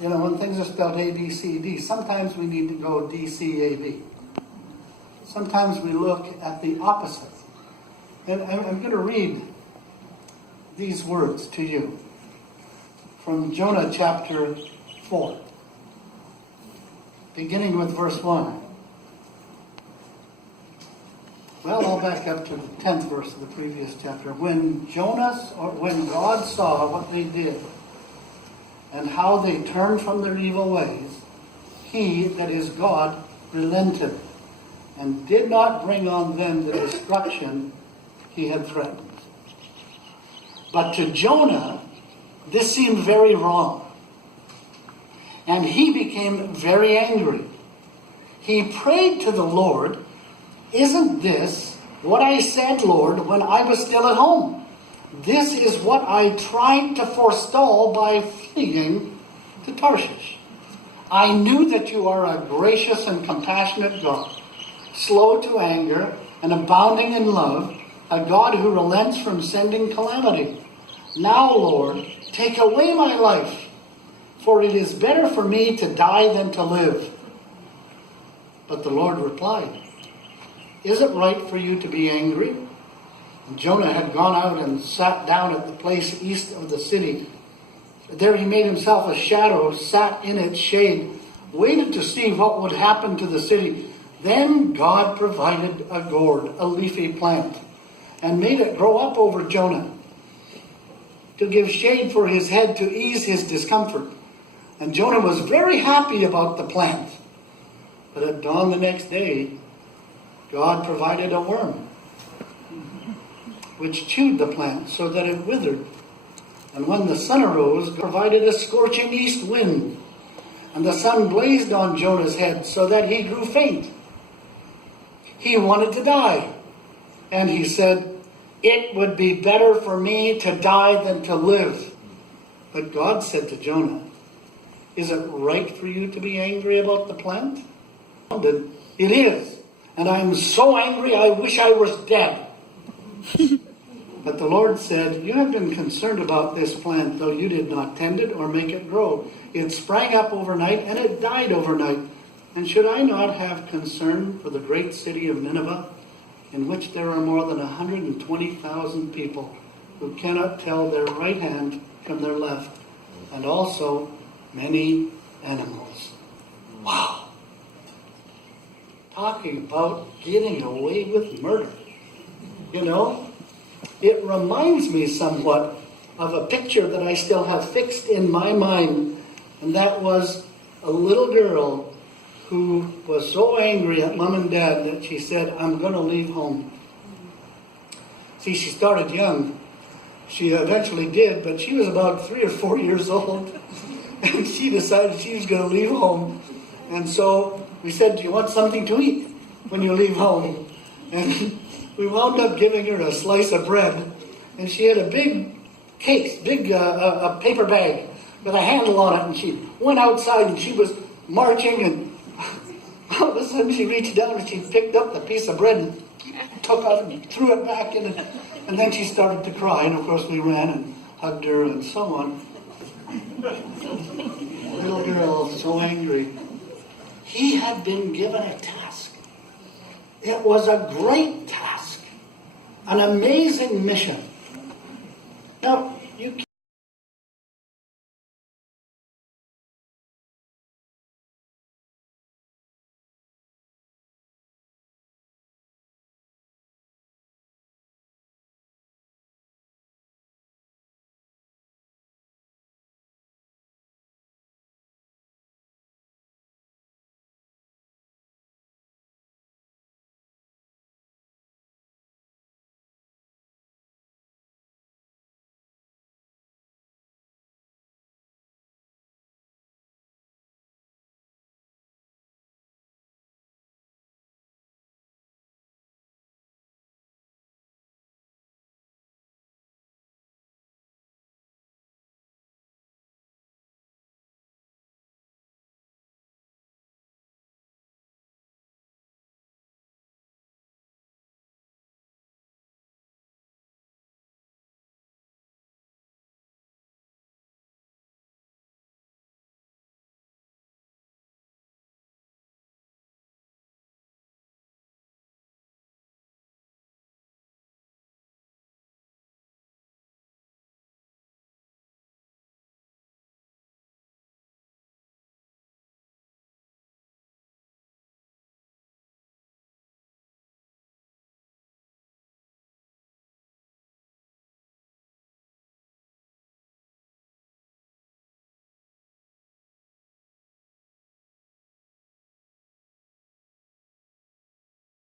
You know, when things are spelled A-B-C-D, sometimes we need to go D-C-A-B. Sometimes we look at the opposite. And I'm going to read these words to you from Jonah chapter 4, beginning with verse 1. Well, I'll back up to the 10th verse of the previous chapter. When God saw what they did and how they turned from their evil ways, he, that is God, relented and did not bring on them the destruction he had threatened. But to Jonah, this seemed very wrong. And he became very angry. He prayed to the Lord, "Isn't this what I said, Lord, when I was still at home? This is what I tried to forestall by fleeing to Tarshish. I knew that you are a gracious and compassionate God, slow to anger and abounding in love, a God who relents from sending calamity. Now, Lord, take away my life, for it is better for me to die than to live." But the Lord replied, "Is it right for you to be angry?" And Jonah had gone out and sat down at the place east of the city. There he made himself a shadow, sat in its shade, waited to see what would happen to the city. Then God provided a gourd, a leafy plant, and made it grow up over Jonah to give shade for his head, to ease his discomfort. And Jonah was very happy about the plant. But at dawn the next day, God provided a worm, which chewed the plant so that it withered. And when the sun arose, God provided a scorching east wind, and the sun blazed on Jonah's head so that he grew faint. He wanted to die, and he said, "It would be better for me to die than to live." But God said to Jonah, "Is it right for you to be angry about the plant?" "It is, and I am so angry I wish I was dead." But the Lord said, "You have been concerned about this plant, though you did not tend it or make it grow. It sprang up overnight, and it died overnight. And should I not have concern for the great city of Nineveh, in which there are more than 120,000 people who cannot tell their right hand from their left, and also many animals?" Wow. Talking about getting away with murder. You know, it reminds me somewhat of a picture that I still have fixed in my mind, and that was a little girl who was so angry at mom and dad that she said, "I'm going to leave home." See, she started young. She eventually did, but she was about 3 or 4 years old, and she decided she was going to leave home. And so we said, "Do you want something to eat when you leave home?" And we wound up giving her a slice of bread, and she had a big a paper bag with a handle on it, and she went outside and she was marching, and all of a sudden she reached down and she picked up the piece of bread and took out and threw it back in, and then she started to cry, and of course we ran and hugged her and so on. Little girl, so angry. He had been given a task. It was a great task, an amazing mission. Now, you